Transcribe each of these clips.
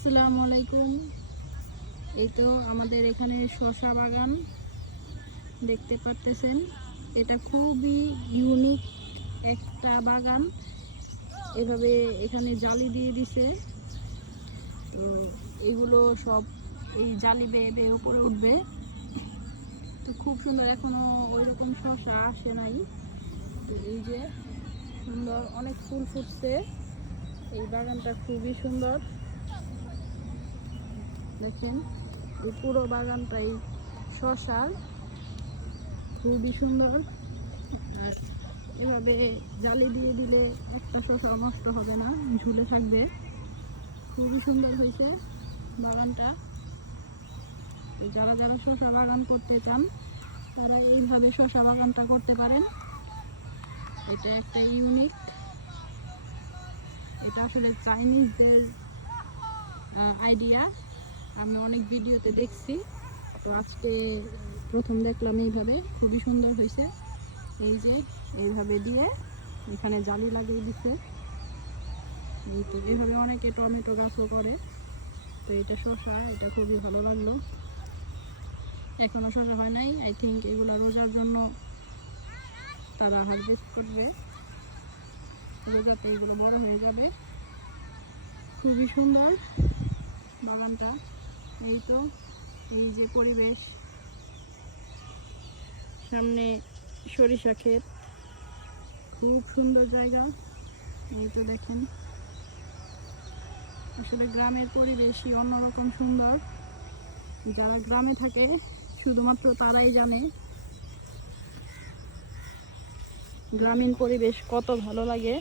আসসালামু আলাইকুম। এই তো আমাদের এখানে শসা বাগান দেখতে পারতেছেন। এটা খুবই ইউনিক একটা বাগান। এভাবে এখানে জালি দিয়ে দিছে, তো এগুলো সব এই জালি বেয়ে বেয়ে উপরে উঠবে। তো খুব সুন্দর, এখনো ওইরকম শসা আসে নাই। তো এই যে সুন্দর অনেক ফুল ফুটছে, এই বাগানটা খুবই সুন্দর। দেখেন এই পুরো বাগানটাই শসার, খুবই সুন্দর। আর এভাবে জালি দিয়ে দিলে একটা শসা নষ্ট হবে না, ঝুলে থাকবে। খুবই সুন্দর হয়েছে বাগানটা। যারা যারা শসা বাগান করতে চান তারা এইভাবে শসা বাগানটা করতে পারেন। এটা একটা ইউনিক, এটা আসলে চাইনিজদের আইডিয়া। আমি অনেক ভিডিওতে দেখছি, তো আজকে প্রথম দেখলাম এইভাবে। খুবই সুন্দর হয়েছে। এই যে এইভাবে দিয়ে এখানে জালি লাগিয়ে দিচ্ছে। এই তো এইভাবে অনেকে টমেটো গাছও করে। তো এটা শসা, এটা খুবই ভালো লাগলো। এখনো শসা হয় নাই, আই থিঙ্ক এগুলো রোজার জন্য তারা হারভেস্ট করবে, রোজাতে এগুলো বড় হয়ে যাবে। খুবই সুন্দর বাগানটা। এই তো এই যে পরিবেশ, সামনে সরিষা ক্ষেত, খুব সুন্দর জায়গা। এই তো দেখেন, আসলে গ্রামের পরিবেশই অন্যরকম সুন্দর। যারা গ্রামে থাকে শুধুমাত্র তারাই জানে গ্রামীণ পরিবেশ কত ভালো লাগে।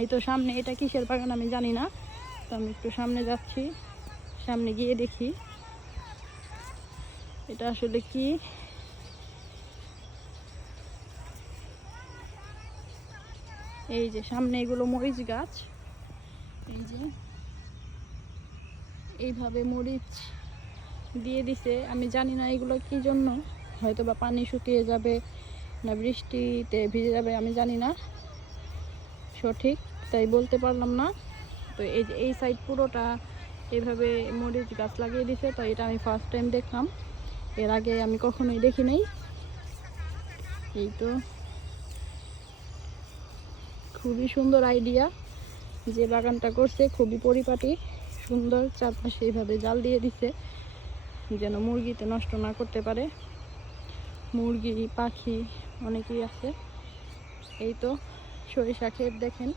এই তো সামনে, এটা কিসের বাগান আমি জানি না, তো আমি একটু সামনে যাচ্ছি, সামনে গিয়ে দেখি এটা আসলে কি। এই যে সামনে এগুলো মরিচ গাছ। এই যে এইভাবে মরিচ দিয়ে দিছে, আমি জানি না এগুলো কি জন্য। হয়তো বা পানি শুকিয়ে যাবে না বৃষ্টিতে ভিজে যাবে, আমি জানি না সঠিক, তাই বলতে পারলাম না। তো এই যে এই সাইড পুরোটা এইভাবে মরিচ গাছ লাগিয়ে দিছে, তো এটা আমি ফার্স্ট টাইম দেখলাম, এর আগে আমি কখনোই দেখি নাই। এই তো খুবই সুন্দর আইডিয়া, যে বাগানটা করছে খুবই পরিপাটি সুন্দর। চারপাশে এইভাবে জাল দিয়ে দিছে যেন মুরগিতে নষ্ট না করতে পারে। মুরগি পাখি অনেকেই আছে। এই তো সরিষা ক্ষেত দেখেন,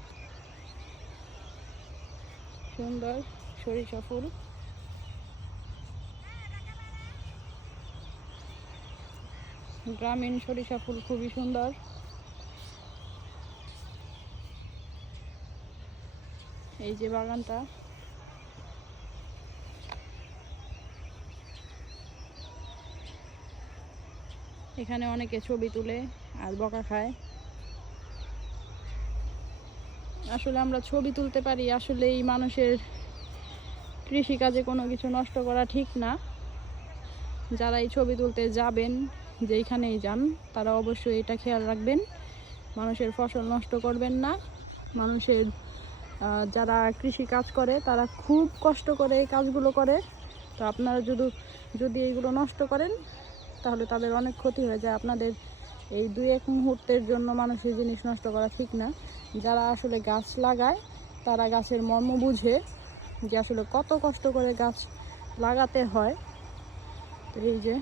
সুন্দর সরিষা ফুল। গ্রামীণ সরিষা ফুল খুবই সুন্দর। এই যে বাগানটা, এখানে অনেকে ছবি তুলে আর বকা খায়। আসলে আমরা ছবি তুলতে পারি, আসলে এই মানুষের কৃষিকাজে কোনো কিছু নষ্ট করা ঠিক না। যারা এই ছবি তুলতে যাবেন, যেইখানেই যান, তারা অবশ্যই এটা খেয়াল রাখবেন, মানুষের ফসল নষ্ট করবেন না। মানুষের যারা কৃষি কাজ করে তারা খুব কষ্ট করে এই কাজগুলো করে। তো আপনারা যদি এইগুলো নষ্ট করেন তাহলে তাদের অনেক ক্ষতি হয়ে যায়। আপনাদের এই 2-1 মুহূর্তের জন্য মানুষের জিনিস নষ্ট করা ঠিক না। যারা আসলে গাছ লাগায় তারা গাছের মর্ম বুঝে, যে আসলে কত কষ্ট করে গাছ লাগাতে হয়। তো এই যে